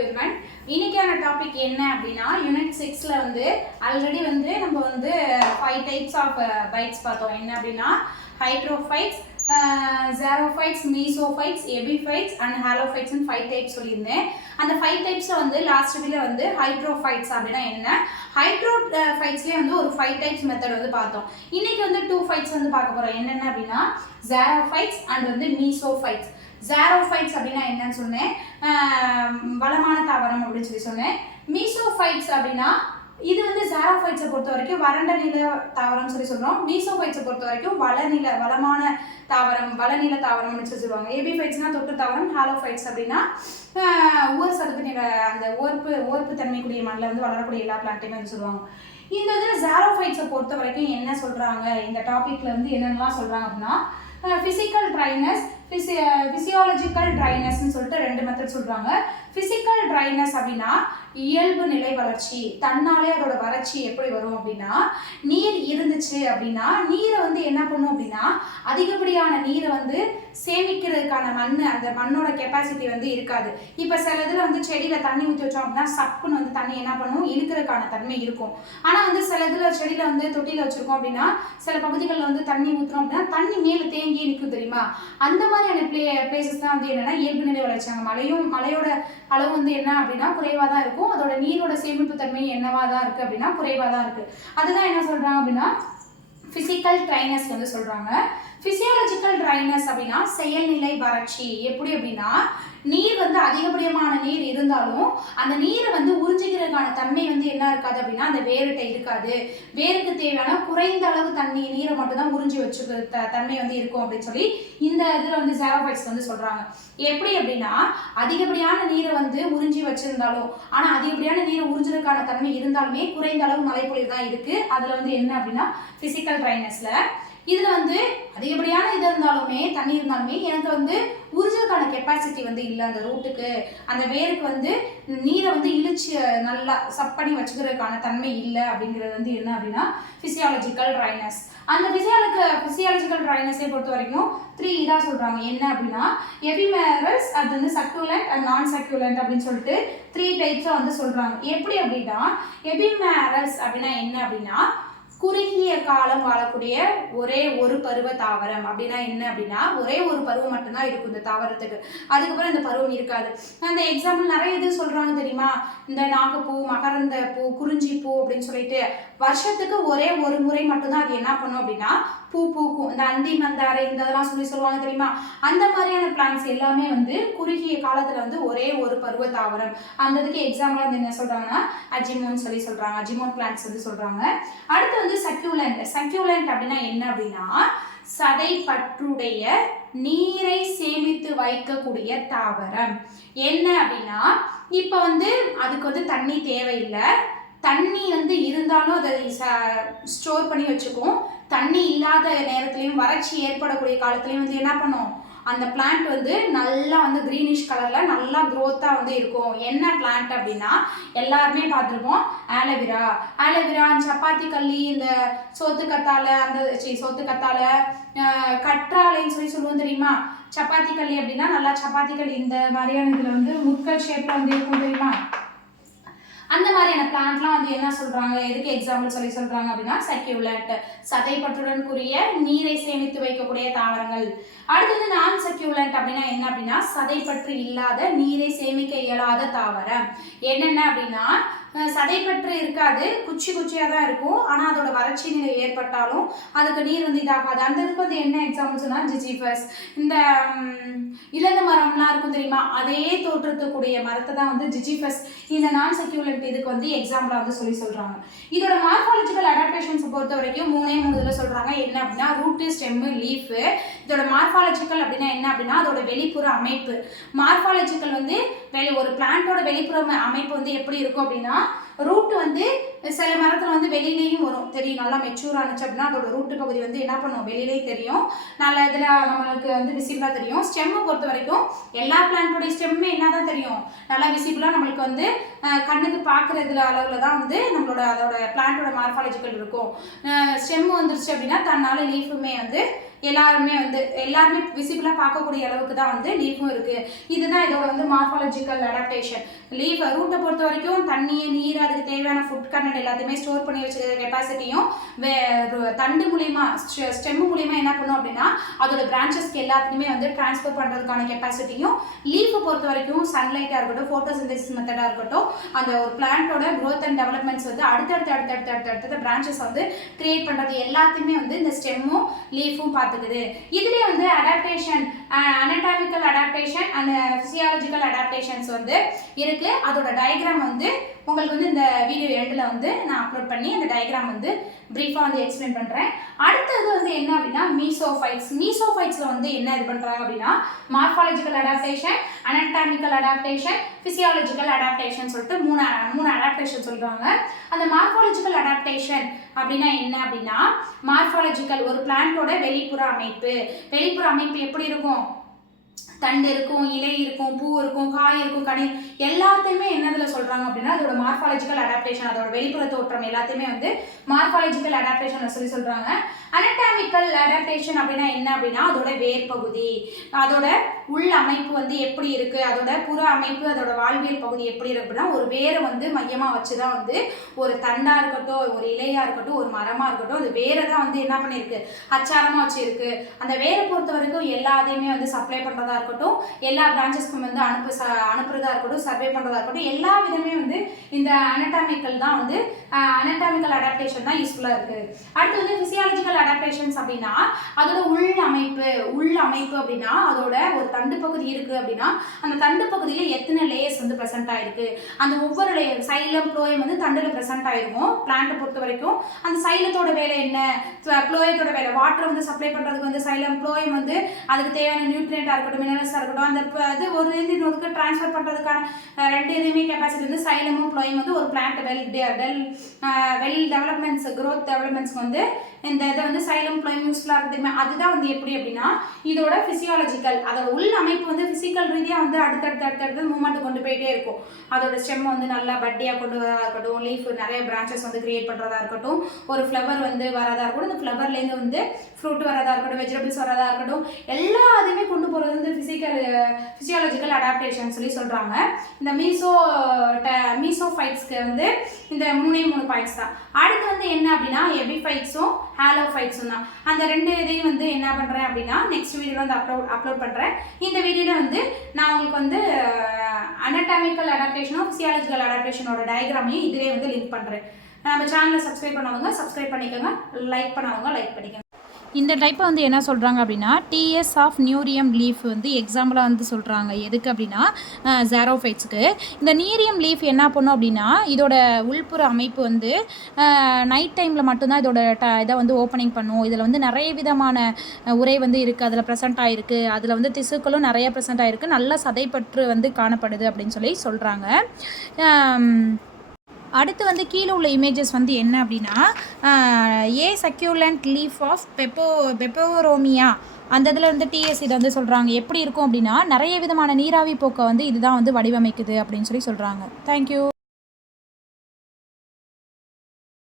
Everyone. இன்னைக்கான topic என்ன அப்படின்னா யூனிட் 6ல வந்து ஆல்ரெடி வந்து நம்ம வந்து 5 டைப்ஸ் ஆஃப் பைட்ஸ் பார்த்தோம். என்ன அப்படின்னா hydrophytes, xerophytes, mesophytes, epiphytes and halophytes 5 types சொல்லியிருந்தேன். அந்த 5 டைப்ஸ்ல வந்து லாஸ்ட் வீடியோல வந்து ஹைட்ரோஃபைட்ஸ் அப்படின்னா என்ன, ஹைட்ரோஃபைட்ஸ்லேயே வந்து ஒரு 5 டைப்ஸ் மெத்தட் வந்து பார்த்தோம். இன்னைக்கு வந்து 2 ஃபைட்ஸ் வந்து பார்க்க போறோம். என்னென்ன அப்படின்னா ஜெரோஃபைட்ஸ் அண்ட் வந்து மீசோஃபைட்ஸ். ஜெரோஃபைட்ஸ் அப்படின்னா என்னன்னு சொன்னேன், வளமான தாவரம் அப்படின்னு சொல்லி சொன்னேன். மீசோஃபைட்ஸ் அப்படின்னா இது வந்து ஜெரோஃபைட்ஸை பொறுத்த வரைக்கும் வறண்ட நில தாவரம் சொல்லி சொல்றோம். மீசோஃபைட்ஸை பொறுத்த வரைக்கும் வளமான தாவரம், வளநில தாவரம் அப்படின்னு சொல்லி சொல்லுவாங்க. எபிஃபைட்ஸ்னா தொட்டு தாவரம், ஹாலோஃபைட்ஸ் அப்படின்னா உவர் சதுப்பு நில அந்த ஓர்ப்பு தன்மைக்குரிய மண்ணில் வந்து வளரக்கூடிய எல்லா பிளான்ட்டையுமே வந்து சொல்லுவாங்க. இந்த இதில் ஜெரோஃபைட்ஸை பொறுத்த வரைக்கும் என்ன சொல்றாங்க, இந்த டாபிக்ல வந்து என்னென்னலாம் சொல்றாங்க அப்படின்னா ஃபிசிக்கல் ட்ரைனஸ், ஃபிசியாலஜிக்கல் ட்ரைனஸ்ன்னு சொல்லிட்டு 2 மெத்தட் சொல்றாங்க. ஃபிசிக்கல் ட்ரைனஸ் அப்படின்னா இயல்பு நிலை வளர்ச்சி, தன்னாலே அதோட வறட்சி எப்படி வரும் அப்படின்னா நீர் இருந்துச்சு அப்படின்னா நீரை வந்து என்ன பண்ணும் அப்படின்னா அதிகப்படியான நீரை வந்து சேமிக்கிறதுக்கான அந்த மண்ணோட கெப்பாசிட்டி வந்து இருக்காது. இப்போ சில இதில் வந்து செடியில் தண்ணி ஊற்றி வச்சோம் அப்படின்னா சப்புன்னு வந்து தண்ணி என்ன பண்ணும், இழுக்கிறதுக்கான தன்மை இருக்கும். ஆனால் வந்து சில இதில் செடியில் வந்து தொட்டியில் வச்சுருக்கோம் அப்படின்னா சில பகுதிகளில் வந்து தண்ணி ஊற்றுறோம் அப்படின்னா தண்ணி மேலே தேங்கி நிற்கும் தெரியுமா. அந்த மாதிரியான பிளேசஸ் தான் வந்து என்னன்னா இயல்பு நிலை வளர்ச்சாங்க. மழையோட அளவு வந்து என்ன அப்படின்னா குறைவாக தான் இருக்கும், அதோட நீரோட சேமிப்பு தன்மை என்னவா தான் இருக்குது அப்படின்னா குறைவாக தான் இருக்குது. அதுதான் என்ன சொல்கிறாங்க அப்படின்னா ஃபிசிக்கல் ட்ரைனஸ் வந்து சொல்கிறாங்க. ஃபிசியாலஜிக்கல் ட்ரைனஸ் அப்படின்னா செயல்நிலை வறட்சி. எப்படி அப்படின்னா நீர் வந்து அதிகப்படியான நீர் இருந்தாலும் அந்த நீரை வந்து உறிஞ்சிக்கிறதுக்கான தன்மை வந்து என்ன இருக்காது அப்படின்னா அந்த வேர்கிட்ட இருக்காது. வேருக்கு தேவையான குறைந்த அளவு நீரை மட்டும் தான் உறிஞ்சி வச்சுக்கிற தன்மை வந்து இருக்கும் அப்படின்னு சொல்லி இந்த இதில் வந்து ஜெரோஃபைட்ஸ் வந்து சொல்றாங்க. எப்படி அப்படின்னா அதிகப்படியான நீரை வந்து உறிஞ்சி வச்சிருந்தாலும், ஆனால் அதிகப்படியான நீரை உறிஞ்சிறதுக்கான தன்மை இருந்தாலுமே குறைந்த அளவு மழைப்பொழிவு தான் இருக்கு. அதுல வந்து என்ன அப்படின்னா பிசிக்கல் ட்ரைனஸ்ல இதுல வந்து அதிகப்படியான இது இருந்தாலுமே தண்ணி இருந்தாலுமே எனக்கு வந்து உறிஞ்சதுக்கான கெப்பாசிட்டி வந்து இல்லை. அந்த ரூட்டுக்கு அந்த வேருக்கு வந்து நீரை வந்து இழுச்சு நல்லா சப் பண்ணி வச்சுக்கிறதுக்கான தன்மை இல்லை அப்படிங்கிறது வந்து என்ன அப்படின்னா பிசியாலஜிக்கல் ட்ரைனஸ். அந்த பிசியாலஜிக்கல் ட்ரைனஸை பொறுத்த வரைக்கும் 3 இதாக சொல்றாங்க. என்ன அப்படின்னா எபிமேரல்ஸ், அது வந்து சக்யூலண்ட் அண்ட் நான் சக்யூலண்ட் அப்படின்னு சொல்லிட்டு 3 டைப்ஸாக வந்து சொல்றாங்க. எப்படி அப்படின்னா எபிமேரல்ஸ் அப்படின்னா என்ன அப்படின்னா குறுகிய காலம் வாழக்கூடிய ஒரே ஒரு பருவ தாவரம். அப்படின்னா என்ன அப்படின்னா ஒரே ஒரு பருவம் மட்டும்தான் இருக்கும் இந்த தாவரத்துக்கு, அதுக்கப்புறம் இந்த பருவம் இருக்காது. அந்த எக்ஸாம்பிள் நிறைய இது சொல்றாங்க தெரியுமா, இந்த நாகப்பூ, மகரந்த பூ, குறிஞ்சி பூ அப்படின்னு சொல்லிட்டு வருஷத்துக்கு ஒரே ஒரு முறை மட்டும்தான் அது என்ன பண்ணும் அப்படின்னா பூ பூக்கும். இந்த அந்தி மந்தாரை இந்த இதெல்லாம் சொல்லுவாங்க தெரியுமா, அந்த மாதிரியான பிளான்ஸ் எல்லாமே வந்து குறுகிய காலத்துல வந்து ஒரே ஒரு பருவ தாவரம். அந்த இதுக்கு எக்ஸாம்பிளா வந்து என்ன சொல்றாங்கன்னா அஜிமோன் சொல்லி சொல்றாங்க, அஜிமோன் பிளான்ஸ் வந்து சொல்றாங்க. அடுத்து வந்து சக்யூலண்ட் அப்படின்னா என்ன அப்படின்னா சதைப்பற்றுடைய நீரை சேமித்து வைக்கக்கூடிய தாவரம். என்ன அப்படின்னா இப்ப வந்து அதுக்கு வந்து தண்ணி தேவையில்லை, தண்ணி வந்து இருந்தாலும் அதை ஸ்டோர் பண்ணி வச்சுக்கும். தண்ணி இல்லாத நேரத்துலையும் வறட்சி ஏற்படக்கூடிய காலத்துலையும் வந்து என்ன பண்ணும், அந்த பிளான்ட் வந்து நல்லா வந்து கிரீனிஷ் கலர்ல நல்லா க்ரோத்தா வந்து இருக்கும். என்ன பிளான்ட் அப்படின்னா எல்லாருமே பார்த்துருப்போம், ஆலோவேரா, சப்பாத்தி கல்லி, இந்த சோத்துக்கத்தாழை, கற்றாழைன்னு சொல்லி சொல்லுவோம் தெரியுமா. சப்பாத்தி கல்லி அப்படின்னா நல்லா சப்பாத்தி கல்லி இந்த மாதிரியான இதுல வந்து முட்கள் ஷேப்ல வந்து இருக்கும் தெரியுமா. அந்த மாதிரியான பிளான்ட்லாம் வந்து என்ன சொல்றாங்க, எதுக்கு எக்ஸாம்பிள் சொல்லி சொல்றாங்க அப்படின்னா சக்யூலண்ட், சதைப்பற்றுடன் கூடிய நீரை சேமித்து வைக்கக்கூடிய தாவரங்கள். அடுத்தது நான் சக்யூலண்ட் அப்படின்னா என்ன அப்படின்னா சதைப்பற்று இல்லாத நீரை சேமிக்க இயலாத தாவரம். என்னென்ன அப்படின்னா சதைப்பற்று இருக்காது, குச்சியாக தான் இருக்கும், ஆனால் அதோட வறட்சி நிலை ஏற்பட்டாலும் அதுக்கு நீர் வந்து இதாகாது. அந்த இதுக்கு வந்து என்ன எக்ஸாம்பிள் சொன்னால் ஜிஜிஃபஸ், இந்த இலந்த மரம்லாம் இருக்கும் தெரியுமா, அதே தோற்றத்துக்கூடிய மரத்தை தான் வந்து ஜிஜிஃபஸ், இந்த நான் சக்யூலண்ட் இதுக்கு வந்து எக்ஸாம்பிளாக வந்து சொல்கிறாங்க. இதோட மார்ஃபாலஜிக்கல் அடாப்டேஷன்ஸை பொறுத்த வரைக்கும் 3 இதில் சொல்கிறாங்க. என்ன அப்படின்னா ரூட்டு, ஸ்டெம்மு, லீஃபு. இதோட மார்ஃபாலஜிக்கல் அப்படின்னா என்ன அப்படின்னா அதோட வெளிப்புற அமைப்பு. மார்ஃபாலஜிக்கல் வந்து ஒரு பிளான்ட்டோட வெளிப்புற அமைப்பு வந்து எப்படி இருக்கும் அப்படின்னா ரூட் வந்து சில மரத்தில் வந்து வெளியிலையும் வரும் தெரியும், நல்லா மெச்சூர் ஆனிச்சு அப்படின்னா அதோட ரூட்டு பகுதி வந்து என்ன பண்ணும் வெளியிலையும் தெரியும், நல்ல இதில் நம்மளுக்கு வந்து விசிபிளாக தெரியும். ஸ்டெம்மை பொறுத்த வரைக்கும் எல்லா பிளான்ட்டோடைய ஸ்டெம்மே என்ன தான் தெரியும், நல்லா விசிபிளாக நம்மளுக்கு வந்து கண்ணுக்கு பார்க்குறதுல அளவில் தான் வந்து நம்மளோட அதோட பிளான்ட்டோட மார்ஃபாலஜிக்கல் இருக்கும். ஸ்டெம் வந்துருச்சு அப்படின்னா தன்னால லீஃபுமே வந்து எல்லாருமே விசிபிளாக பார்க்கக்கூடிய அளவுக்கு தான் வந்து லீஃபும் இருக்குது. இதுதான் இதோட வந்து மார்ஃபாலஜிக்கல் அடாப்டேஷன். லீஃப் ரூட்டை பொறுத்த வரைக்கும் தண்ணியை, நீர், அதுக்கு தேவையான ஃபுட் கண்டென்ட் எல்லாத்தையுமே ஸ்டோர் பண்ணி வச்சுருக்க கெப்பாசிட்டியும் தண்டு மூலியமா ஸ்டெம் மூலியமா என்ன பண்ணும் அப்படின்னா அதோட பிரான்ச்சஸ்க்கு எல்லாத்துக்குமே வந்து டிரான்ஸ்ஃபர் பண்ணுறதுக்கான கெப்பாசிட்டியும் லீஃபை பொறுத்த வரைக்கும் சன்லைட்டாக இருக்கட்டும், ஃபோட்டோசிந்தசிஸ் மெத்தடாக இருக்கட்டும், அந்த ஒரு பிளான்ட்டோட க்ரோத் அண்ட் டெவலப்மெண்ட்ஸ் வந்து அடுத்தடுத்த பிரான்ச்சஸ் வந்து கிரியேட் பண்ணுறது எல்லாத்தையுமே வந்து இந்த ஸ்டெம்மும் லீஃபும் பார்த்துக்குது. இதுலேயே வந்து adaptation, anatomical adaptation and physiological adaptations வந்து இருக்குது. அதோட டயக்ராம் வந்து உங்களுக்கு வந்து இந்த வீடியோ எண்டில் வந்து நான் அப்லோட் பண்ணி அந்த டயக்ராம் வந்து ப்ரீஃபாக வந்து எக்ஸ்பிளைன் பண்ணுறேன். அடுத்தது வந்து என்ன அப்படின்னா மீசோஃபைட்ஸில் வந்து என்ன இது பண்ணுறாங்க அப்படின்னா morphological adaptation, anatomical adaptation, physiological adaptation சொல்லிட்டு மூணு அடாப்டேஷன் சொல்கிறாங்க. அந்த மார்ஃபாலஜிக்கல் அடாப்டேஷன் அப்படின்னா என்ன அப்படின்னா மார்ஃபாலஜிக்கல் ஒரு பிளான்ட்டோட வெளிப்புற அமைப்பு எப்படி இருக்கும்? தண்டு இருக்கும், இலை இருக்கும், பூ இருக்கும், காய் இருக்கும், கனி எல்லாத்தையுமே என்னதில் சொல்கிறாங்க அப்படின்னா அதோட மார்ஃபாலஜிக்கல் அடாப்டேஷன், அதோட வெளிப்புற தோற்றம் எல்லாத்தையுமே வந்து மார்ஃபாலஜிக்கல் அடாப்டேஷன் சொல்கிறாங்க. அனடாமிக்கல் அடாப்டேஷன் அப்படின்னா என்ன அப்படின்னா அதோட வேர் பகுதி, அதோட உள் அமைப்பு வந்து எப்படி இருக்குது, அதோட புற அமைப்பு, அதோட வாழ்வியல் பகுதி எப்படி இருக்கு அப்படின்னா ஒரு வேரை வந்து மையமாக வச்சு தான் வந்து ஒரு தண்டாக இருக்கட்டும், ஒரு இலையாக இருக்கட்டும், ஒரு மரமாக இருக்கட்டும், அது வேரை தான் வந்து என்ன பண்ணியிருக்கு, அச்சாரமாக வச்சுருக்கு. அந்த வேரை பொறுத்த வரைக்கும் எல்லாத்தையுமே வந்து சப்ளை பண்ணுறதா இருக்கட்டும், எல்லா பிரான்ச்சஸ்க்கும் வந்து அனுப்புறதா இருக்கட்டும், சர்வே பண்ணுறதா இருக்கட்டும், எல்லா விதமே வந்து இந்த அனடாமிக்கல் தான் வந்து அனடாமிக்கல் அடாப்டேஷன் தான் யூஸ்ஃபுல்லாக இருக்குது. அடுத்து வந்து ஃபிசியாலஜிக்கல் அடாப்டேஷன்ஸ் அப்படின்னா அதோட உள் அமைப்பு அப்படின்னா அதோட ஒரு தண்டு பகுதி இருக்குது அப்படின்னா அந்த தண்டு பகுதியில் எத்தனை லேயர்ஸ் வந்து ப்ரெசென்ட் ஆயிருக்கு, அந்த ஒவ்வொரு லேயர் சைலம் ப்ளோயம் வந்து தண்டில் ப்ரெசென்ட் ஆயிருக்கும். பிளான்ட்டை பொறுத்த வரைக்கும் அந்த சைலத்தோட வேலை என்ன, ப்ளோயத்தோட வேலை வாட்டரை வந்து சப்ளை பண்ணுறதுக்கு வந்து சைலம் ப்ளோயம் வந்து அதுக்கு தேவையான நியூட்ரியண்டாக இருக்கட்டும், மினரல்ஸாக இருக்கட்டும், அந்த இது ஒரு இன்னொருக்கு ட்ரான்ஸ்ஃபர் பண்ணுறதுக்கான ரெண்டு இதுவுமே கெப்பாசிட்டி வந்து சைலமும் ப்ளோயம் வந்து ஒரு பிளான்ட் வெல் டெவலப்மெண்ட்ஸ், க்ரோத் டெவலப்மெண்ட்ஸ்க்கு வந்து இந்த இதை வந்து சைலம் ப்ளோயம் யூஸ்ஃபுல்லாக இருக்குது. அதுதான் வந்து எப்படி அப்படின்னா இதோட ஃபிசியாலஜிக்கல், அதோட உள் அமைப்பு வந்து ஃபிசிக்கல் ரீதியாக வந்து அடுத்தடுத்து மூவ்மெண்ட் கொண்டு போயிட்டே இருக்கும். அதோட ஸ்டெம் வந்து நல்லா பட்டியாக கொண்டு வரதா இருக்கட்டும், லீஃப் நிறைய பிரான்ச்சஸ் வந்து கிரியேட் பண்ணுறதா இருக்கட்டும், ஒரு ஃப்ளவர் வந்து வரதா இருக்கட்டும், இந்த ஃப்ளவர்லேருந்து வந்து ஃப்ரூட் வரதா இருக்கட்டும், வெஜிடபிள்ஸ் வரதா இருக்கட்டும், எல்லாத்தையுமே கொண்டு போகிறது வந்து ஃபிசியாலஜிக்கல் அடாப்டேஷன் சொல்கிறாங்க. இந்த மீசோஃபைட்ஸ்க்கு வந்து இந்த மூணு பாயிண்ட்ஸ் தான். அடுத்து வந்து என்ன அப்படின்னா எபிஃபைட்ஸும் ஹாலோஃபைட்ஸும் தான். அந்த ரெண்டு இதையும் வந்து என்ன பண்ணுறேன் அப்படின்னா நெக்ஸ்ட் வீடியோவில் வந்து அப்லோட் பண்ணுறேன். இந்த வீடியோவில் வந்து நான் உங்களுக்கு வந்து அனடாமிக்கல் அடாப்டேஷனும் ஃபிசியாலஜிக்கல் அடாப்டேஷனோட டயக்ராமையும் இதிலே வந்து லிங்க் பண்ணுறேன். நம்ம சேனலை சப்ஸ்கிரைப் பண்ணவங்க சப்ஸ்கிரைப் பண்ணிக்கோங்க, லைக் பண்ணவங்க லைக் பண்ணிக்கோங்க. இந்த டைப்பை வந்து என்ன சொல்கிறாங்க அப்படின்னா டிஎஸ் ஆஃப் நியூரியம் லீஃப் வந்து எக்ஸாம்பிளாக வந்து சொல்கிறாங்க. எதுக்கு அப்படின்னா ஜாரோஃபைட்ஸுக்கு. இந்த நீரியம் லீஃப் என்ன பண்ணும் அப்படின்னா இதோட உள்புற அமைப்பு வந்து நைட் டைமில் மட்டும்தான் இதோட இதை வந்து ஓப்பனிங் பண்ணும். இதில் வந்து நிறைய விதமான உரை வந்து இருக்குது, அதில் ப்ரெசென்ட் ஆகிருக்கு, அதில் வந்து திசுக்களும் நிறைய ப்ரெசென்ட் ஆகிருக்கு, நல்ல சதைப்பற்று வந்து காணப்படுது அப்படின்னு சொல்கிறாங்க. அடுத்து வந்து கீழே உள்ள இமேஜஸ் வந்து என்ன அப்படின்னா சக்யூலண்ட் லீஃப் ஆஃப் பெப்பரோமியா அந்த இதில் வந்து டிஎஸ் இதை வந்து சொல்கிறாங்க. எப்படி இருக்கும் அப்படின்னா நிறைய விதமான நீராவி போக்கை வந்து இதுதான் வந்து வடிவமைக்குது அப்படின்னு சொல்கிறாங்க. தேங்க்யூ.